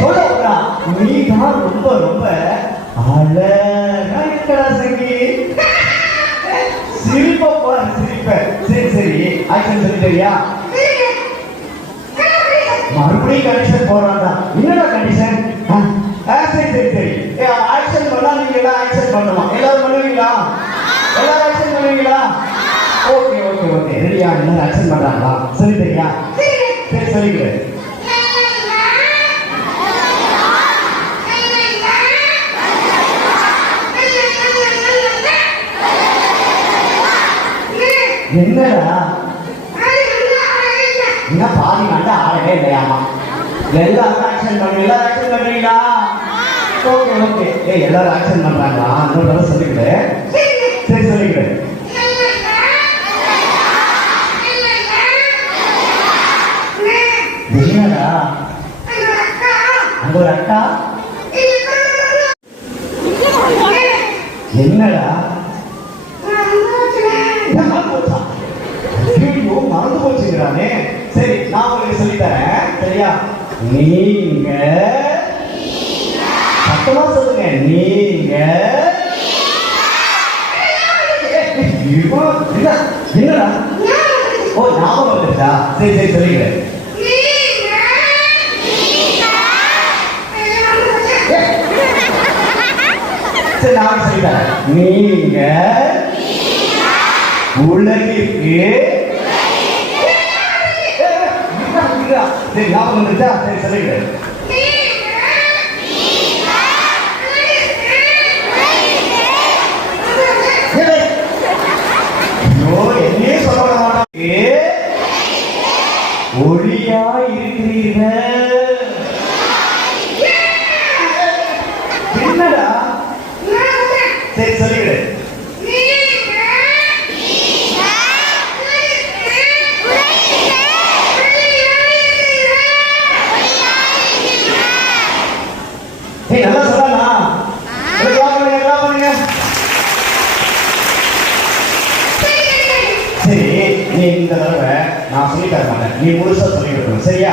சொல்லுடா, நீ தான் ரொம்ப ரொம்ப அழகா இருக்கடா சங்கி. சிரிப்பா பாரு, சிரிப்ப. சரி சரி, ஆக்ஷன் சொல்லிட்டறியா? மறுபடியும் கண்டிஷன் போறான்டா. என்னடா கண்டிஷன்? சரி சரி சரி, ஆக்ஷன் பண்ணா நீங்க எல்லாம் ஆக்ஷன் பண்ணணும். எல்லாரும் பண்ணுவீங்களா? எல்லாரும் ஆக்ஷன் பண்ணுவீங்களா? ஓகே ஓகே ஓகே, ரெடியா? எல்லாரும் ஆக்ஷன் பண்றாங்களா? சரி சரியா? சரி சொல்லிக்கிறேன். என்னடா என்ன பாதி கண்டா ஆடவே இல்லையாமா? எல்லாரும் ஆக்ஷன் பண்ணுங்க. எல்லாரும் ஆக்ஷன் பண்றீங்களா? ஓகே ஓகே, எல்லாரும் ஆக்ஷன் பண்றாங்களா? இன்னொரு தடவை சொல்லிக்கிறேன். சரி சொல்லிக்கிறேன். என்னடா அங்க ஒரு அக்கா? என்னடா மறந்து போச்சுங்கிறானே. சரி, நான் உங்களுக்கு சொல்லித்தரேன், சரியா? நீங்க சத்தமா சொல்லுங்க. நீங்க என்னடா? ஓ, ஞாபகம் வந்துருச்சா? சரி சரி சொல்லிக்கிறேன். சரி, நான் சொல்லித்தரேன். நீங்க உலகிற்கு சரி, ஞாபகம் வந்துருச்சா? சரி சொல்லிக்கிறேன். என்னையே சொல்ல மாட்டேன். ஒளியா இருக்கிறீர்கள். என்னடா? சரி சொல்லிக்கிறேன். நல்லா சொல்லலாம். சரி, நீ இந்த தடவை நான் சொல்லி தர மாட்டேன், நீ முழுசா சொல்லி கொடுக்கணும், சரியா?